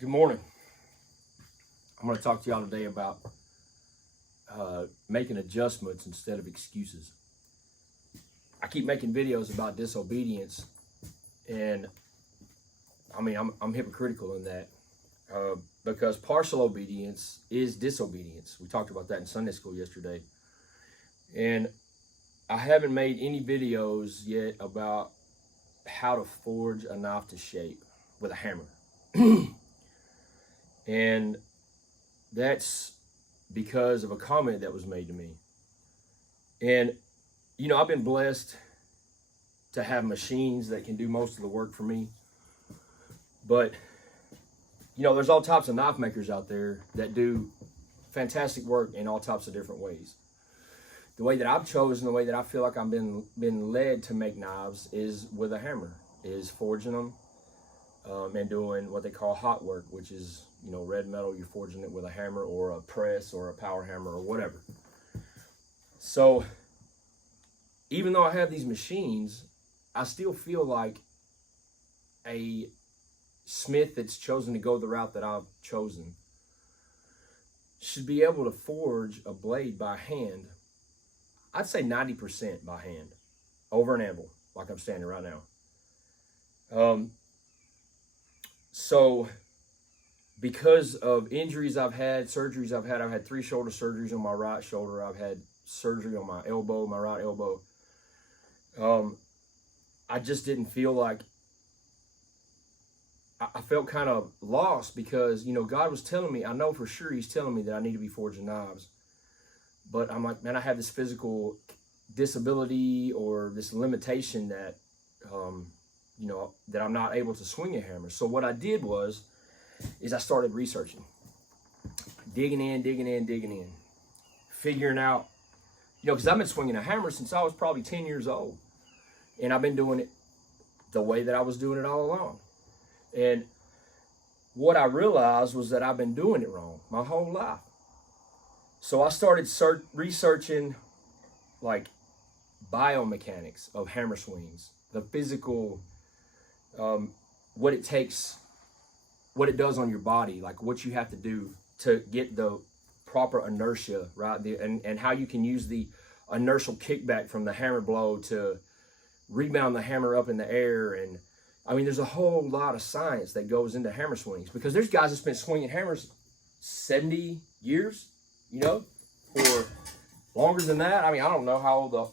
Good morning. I'm going to talk to y'all today about making adjustments instead of excuses. I keep making videos about disobedience, and I'm hypocritical in that because partial obedience is disobedience. We talked about that in Sunday school yesterday, and I haven't made any videos yet about how to forge a knife to shape with a hammer. And that's because of a comment that was made to me. And, I've been blessed to have machines that can do most of the work for me. But, there's all types of knife makers out there that do fantastic work in all types of different ways. The way that I've chosen, the way that I feel like I've been led to make knives is with a hammer, is forging them and doing what they call hot work, which is, red metal, you're forging it with a hammer or a press or a power hammer or whatever. So even though I have these machines, I still feel like a smith that's chosen to go the route that I've chosen should be able to forge a blade by hand. I'd say 90% by hand over an anvil, like I'm standing right now. So because of injuries I've had, surgeries I've had 3 shoulder surgeries on my right shoulder. I've had surgery on my elbow, my right elbow. I just didn't feel like, I felt kind of lost because, God was telling me, I know for sure he's telling me that I need to be forging knives. But I'm like, man, I have this physical disability or this limitation that, that I'm not able to swing a hammer. So what I did is I started researching, digging in, figuring out, because I've been swinging a hammer since I was probably 10 years old. And I've been doing it the way that I was doing it all along. And what I realized was that I've been doing it wrong my whole life. So I started researching like biomechanics of hammer swings, the physical, what it takes, what it does on your body, like what you have to do to get the proper inertia, right? And how you can use the inertial kickback from the hammer blow to rebound the hammer up in the air. And there's a whole lot of science that goes into hammer swings, because there's guys that spent swinging hammers 70 years, or longer than that. I don't know how old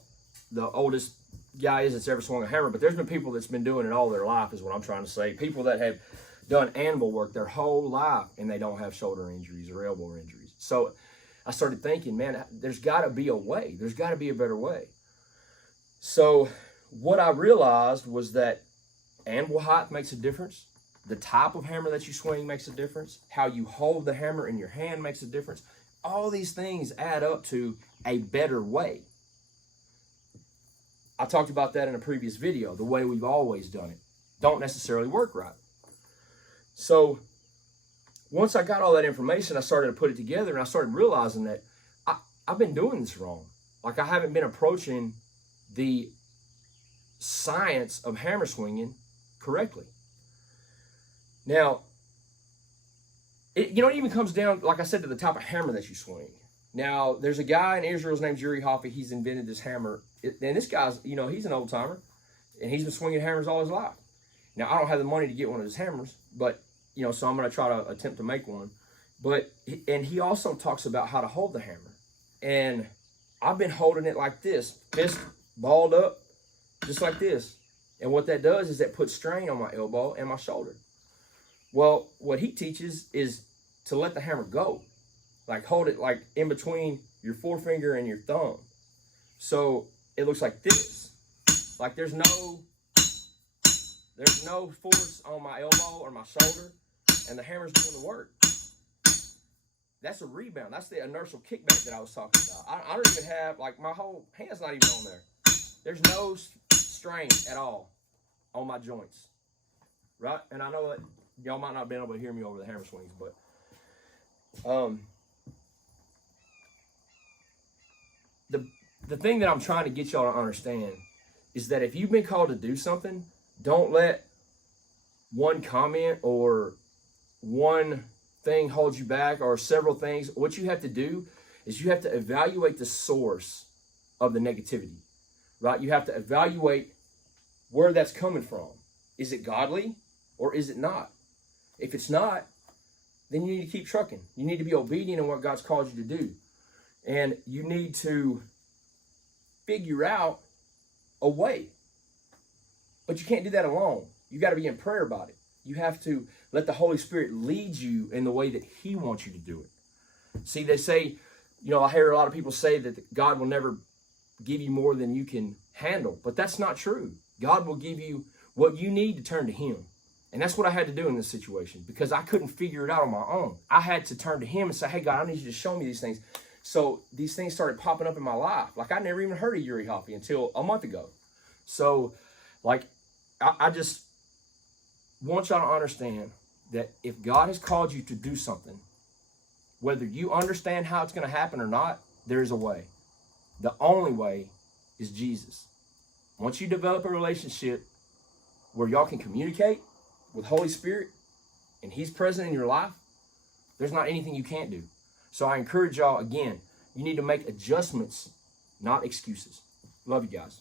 the oldest guy is that's ever swung a hammer, but there's been people that's been doing it all their life, is what I'm trying to say. People that have done anvil work their whole life and they don't have shoulder injuries or elbow injuries. So I started thinking, man, there's got to be a way. There's got to be a better way. So what I realized was that anvil height makes a difference. The type of hammer that you swing makes a difference. How you hold the hammer in your hand makes a difference. All these things add up to a better way. I talked about that in a previous video. The way we've always done it don't necessarily work right. So once I got all that information, I started to put it together, and I started realizing that I've been doing this wrong. Like, I haven't been approaching the science of hammer swinging correctly. Now, it even comes down, like I said, to the type of hammer that you swing. Now, there's a guy in Israel, his name's Yuri Hoffe. He's invented this hammer. And this guy's, he's an old timer, and he's been swinging hammers all his life. Now, I don't have the money to get one of his hammers, but, so I'm going to try to attempt to make one. And he also talks about how to hold the hammer. And I've been holding it like this, fist balled up, just like this. And what that does is that puts strain on my elbow and my shoulder. Well, what he teaches is to let the hammer go. Like, hold it like in between your forefinger and your thumb. So it looks like this. Like there's no force on my elbow or my shoulder, and the hammer's doing the work. That's a rebound. That's the inertial kickback that I was talking about. I don't even have, like, my whole hand's not even on there. There's no strain at all on my joints, right? And I know that y'all might not have been able to hear me over the hammer swings, but the thing that I'm trying to get y'all to understand is that if you've been called to do something, don't let one comment or one thing holds you back or several things, what you have to do is you have to evaluate the source of the negativity, right? You have to evaluate where that's coming from. Is it godly or is it not? If it's not, then you need to keep trucking. You need to be obedient in what God's called you to do. And you need to figure out a way. But you can't do that alone. You got to be in prayer about it. You have to let the Holy Spirit lead you in the way that He wants you to do it. See, they say, I hear a lot of people say that God will never give you more than you can handle. But that's not true. God will give you what you need to turn to Him. And that's what I had to do in this situation because I couldn't figure it out on my own. I had to turn to Him and say, hey, God, I need you to show me these things. So these things started popping up in my life. Like I never even heard of Uri Hoppy until a month ago. So I just want y'all to understand that if God has called you to do something, whether you understand how it's going to happen or not, there's a way. The only way is Jesus. Once you develop a relationship where y'all can communicate with Holy Spirit and He's present in your life, there's not anything you can't do. So I encourage y'all, again, you need to make adjustments, not excuses. Love you guys.